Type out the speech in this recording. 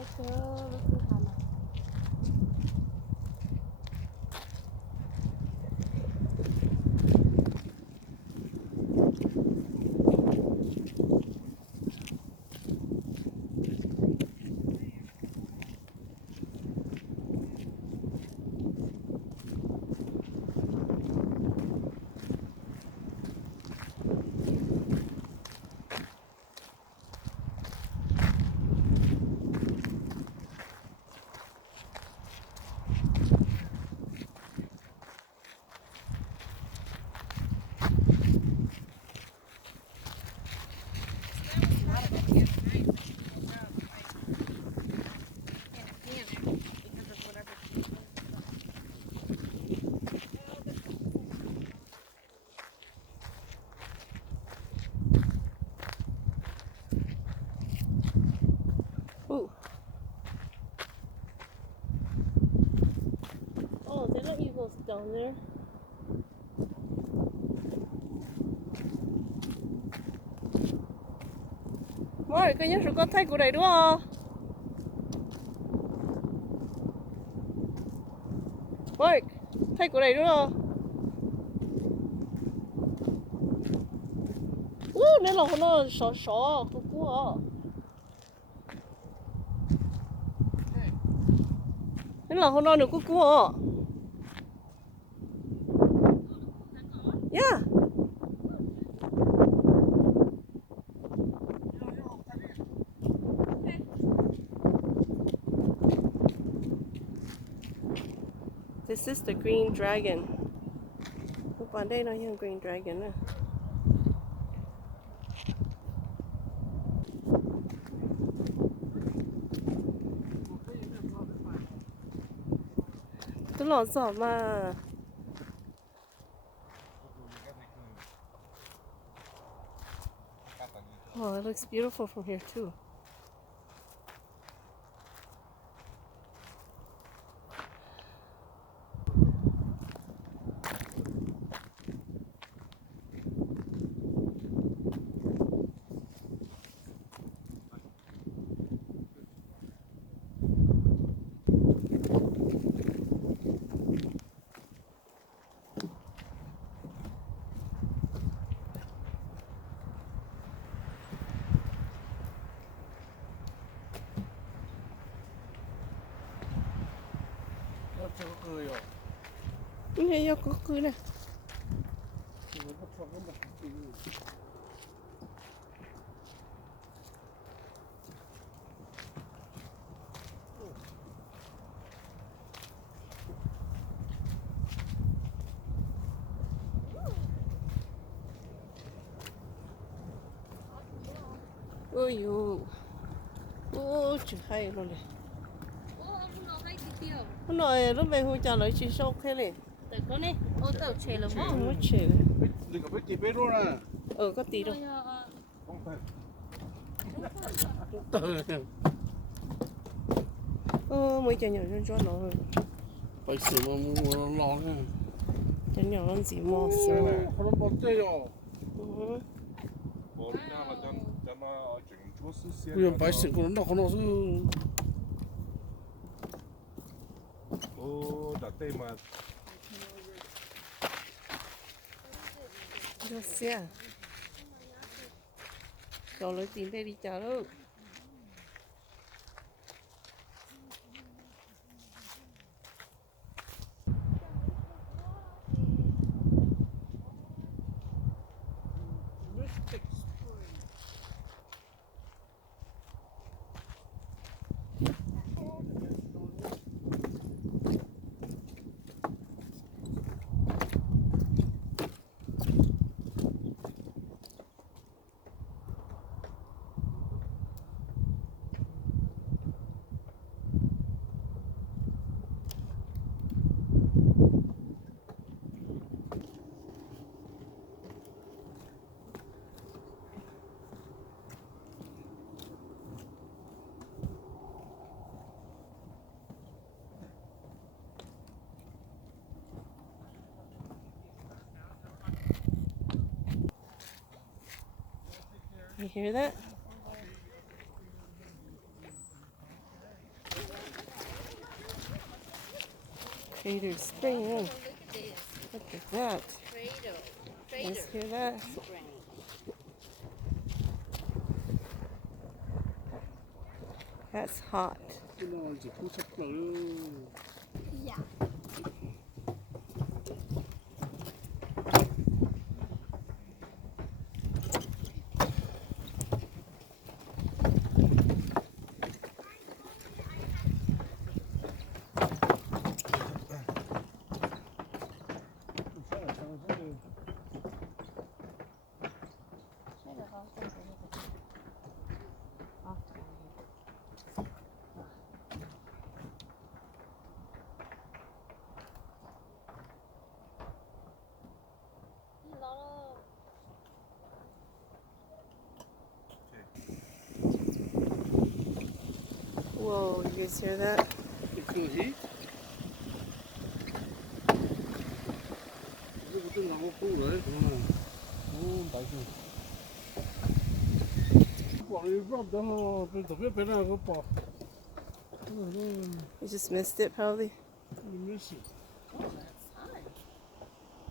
ให้เจอรถคือทันOh, there are eagles down there. Mark, cái nhớ sự có thấy của đây đúng không? Mark, thấy của đây đúng không? Nên là nó sọ sọ của cua. Nên là hôm nay được cua. Yeah. This is the green dragon. Bạn đây nó như green dragon nè. Tôi lọt giỏ mà. Oh, it looks beautiful from here too. Nghe yo có cười nè. Ôi dồi. Ôi trời hay luôn này. Hôm nay lúc về hồi trả lời chị sốc thế này. Tại con này, ô tao chè là mỏ. Không có chè. Đừng có biết chị biết luôn à. Có tí đâu. Không phải. Mấy chè nhỏ cho nó rồi. Phải xử mà mua lo nha. Chè nhỏ con gì mò xíu. Không nó bọt chơi rồi. 그냥 맛있어. 그런다 건너서. 나 때만. Russia. Rồi lấy tiền đây đi chợ luôn. You hear that? Gators spring in. Look at this. Look at that. Trader. Let's hear that. That's hot. 나 이제 도착하려. Yeah. Whoa, you guys hear that? 그 heat? 이제부터 나무 뽑으래. 오, 맛있어. You just missed it probably. You miss it.